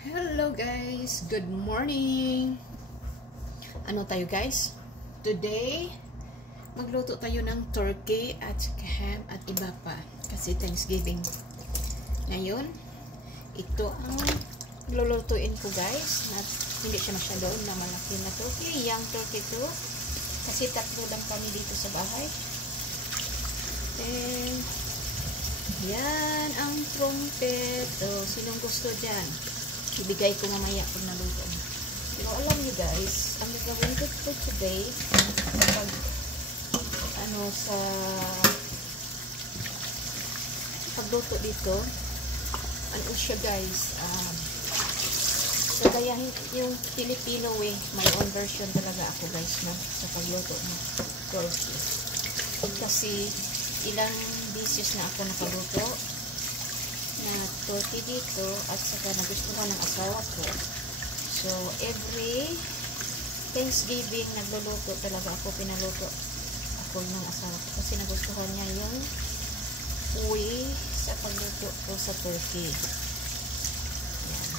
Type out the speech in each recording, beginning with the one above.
Hello guys, good morning. Ano tayo guys? Today, magluto tayo ng turkey at ham at iba pa. Kasi Thanksgiving. Ngayon, ito ang lulutuin ko guys. Hindi siya masyado na malaki na turkey. Young turkey to. Kasi tatlo lang kami dito sa bahay. And, yan ang trumpet. So, sinong gusto dyan? Ibigay ko mamaya kung naluto. Pero alam niyo guys, ang gagawin ko for today, kapag sa pagluto dito, ano siya guys, kagayahin yung Filipino way, my own version talaga ako guys, no, sa pagluto ng turkey. Kasi ilang dishes na ako nakaluto na turkey dito at saka nagustuhan ng asawa ko. So, every Thanksgiving nagluluto talaga ako, pinaluto ako ng asawa ko kasi nagustuhan niya yung way sa pagluto ko sa turkey. Yan.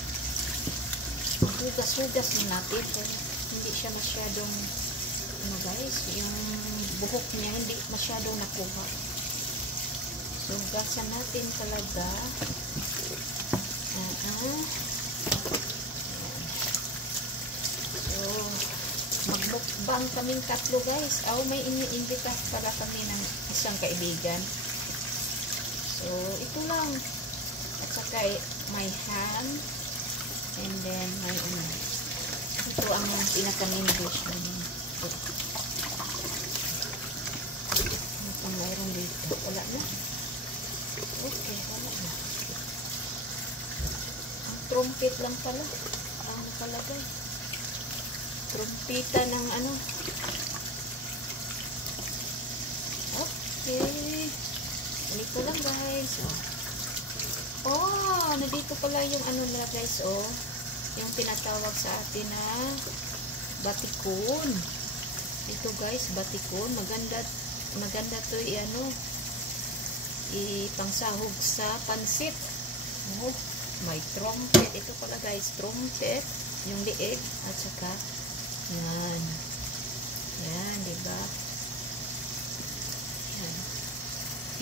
Hugas-hugas na natin pero hindi siya masyadong guys, yung buhok niya hindi masyadong nakuha. So, hugasan natin talaga. So, magbukbang kaming tatlo guys. May iniimbita pala kami ng isang kaibigan. So, ito lang. At saka may ham. And then, may ito ang pinaka-main dish namin. Ano pang mayroon dito? Wala na. Okay, wala na. Ang trumpet lang pala. Ano pala guys? Trumpeta ng ano. Okay. Ganito lang guys. Nandito pala yung ano na guys. Yung tinatawag sa atin na batikon. Ito guys, batikon. Maganda to ipangsahog sa pansit. May trumpet. Ito pala guys, trumpet. Yung liig. At saka, yan. Yan, diba? Yan.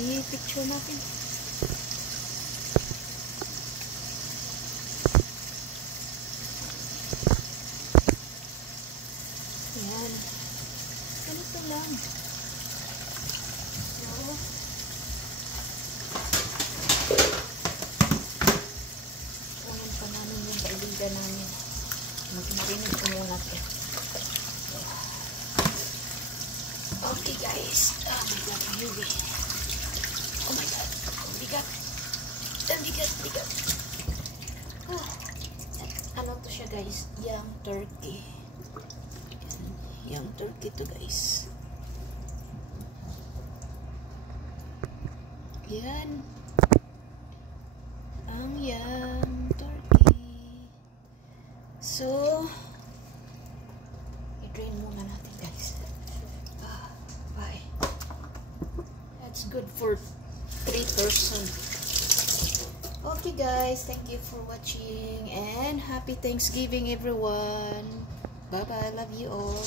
I-picture natin. Yan. Ganito lang. Namin magmarinig ko muna ito. Okay guys, my god, heavy. Oh my god, bigat. Bigat. Ano to siya guys, young turkey. Young turkey to guys. Yan ang young turkey. So, i-drain muna natin guys. Bye. That's good for 3 person. Okay guys, thank you for watching and happy Thanksgiving everyone. Bye bye, love you all.